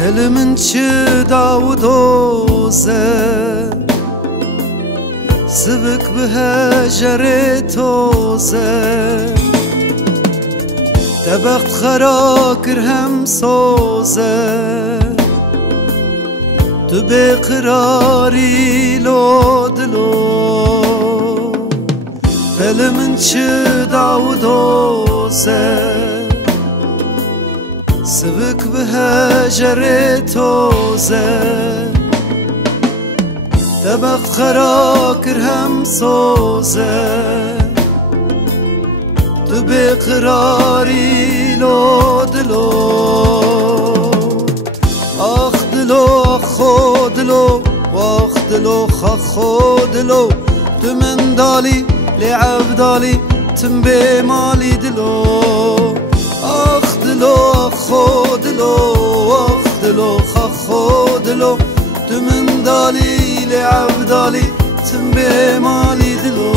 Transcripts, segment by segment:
دل من چه داود وزه سبك بهجر توزه تبخت خراكر هم سوزه تو بقراري لو دلو دل من چه داود وزه سبك بهجر توزه تبخت خراكر هم سوزه تو بقراري لو دلو آخ دلو خو دلو واخ دلو خو دلو تو من دالي لعبدالي تنبي مالي دلو آخ دلو خو دلو واخ دلو خو دلو تو من دالي لعبدالي تنبي مالي دلو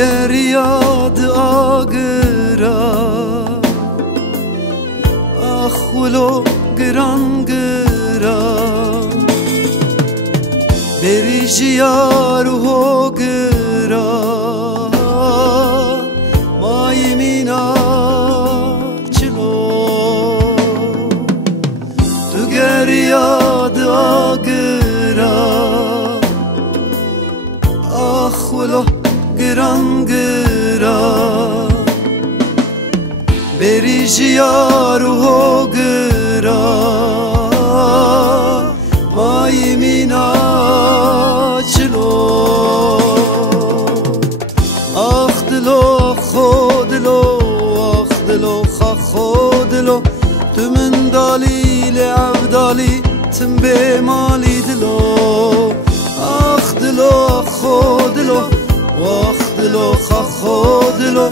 گر یاد آگرا آخولو گران گرا بری جیارو هو گرا مای مینا چلو تو گر یاد آگرا آخولو گران گرا بری جیارو هو گرا مای مینا چلو آخ دلو خو دلو آخ دلو خو دلو تو من دالي لعبدالي تنبي مالي دلو آخ دلو خو دلو واخ دلو خو دلو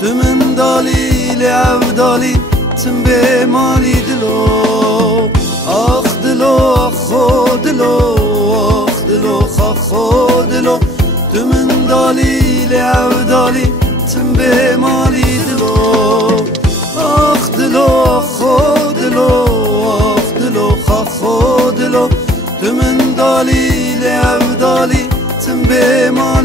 تو من دالي لعبدالي تنبي مالي دلو آخ دلو خو دلو واخ دلو خو دلو تو من دالي لعبدالي تنبي مالي دلو آخ دلو خو دلو واخ دلو خو دلو تو من دالي لعبدالي تنبي مالي